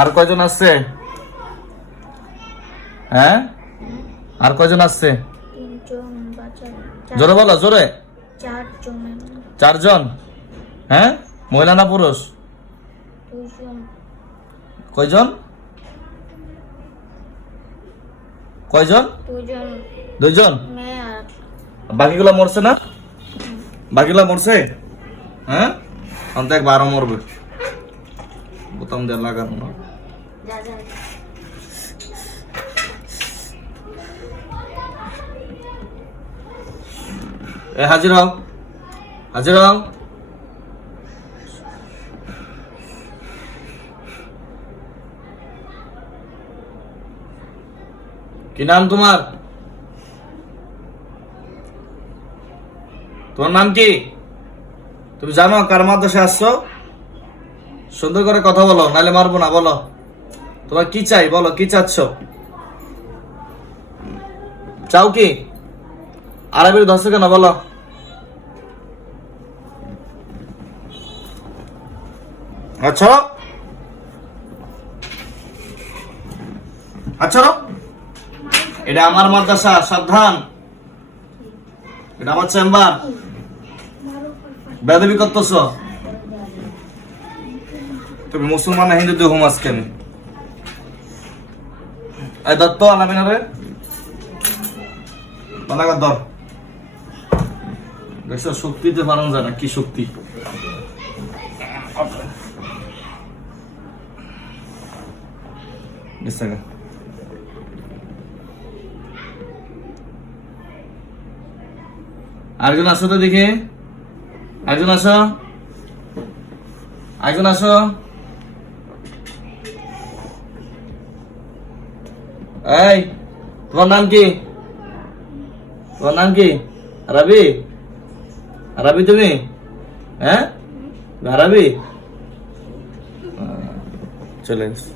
আর কয়জন আসছে? হ্যাঁ, আর কয়জন আসছে? জোরে বলো, জোরে। 4 জন। হ্যাঁ, মহিলা না পুরুষ? কয়জন? কয়জন? 2 জন। বাকিগুলা মরছে না? বাকিগুলা মরছে? হ্যাঁ, অন্তত 12 মরবে। বোতাম দিয়ে লাগানো না। হাজির হও, হাজির হও। কি নাম তোমার? তোমার নাম কি? তুমি জানো কার মাদ্রাসায় আসছো? সুন্দর করে কথা বলো, নাহলে মারবো না। বলো তোমার কি চাই, বলো কি চাচ্ছ? চাও কি? আরবির ধরছো কেন বলো? আচ্ছা আচ্ছা, এটা আমার মাদ্রাসা, সাবধান। এটা আমার চেম্বার। বেদবি করতেছ? তুমি মুসলমান না হিন্দু তুই হুমাস কেন? এই দত্ত আলামিনা রে বালাগার ধর। দেখছো শক্তিতে বানানো যায় না, কি শক্তি। আরেকজন আসো তো দেখি, একজন আসো, একজন আসো। এই তোমার নাম কি? তোমার নাম কি? আরবি? আরবি তুমি? হ্যাঁ, আরবি। চলে এসো।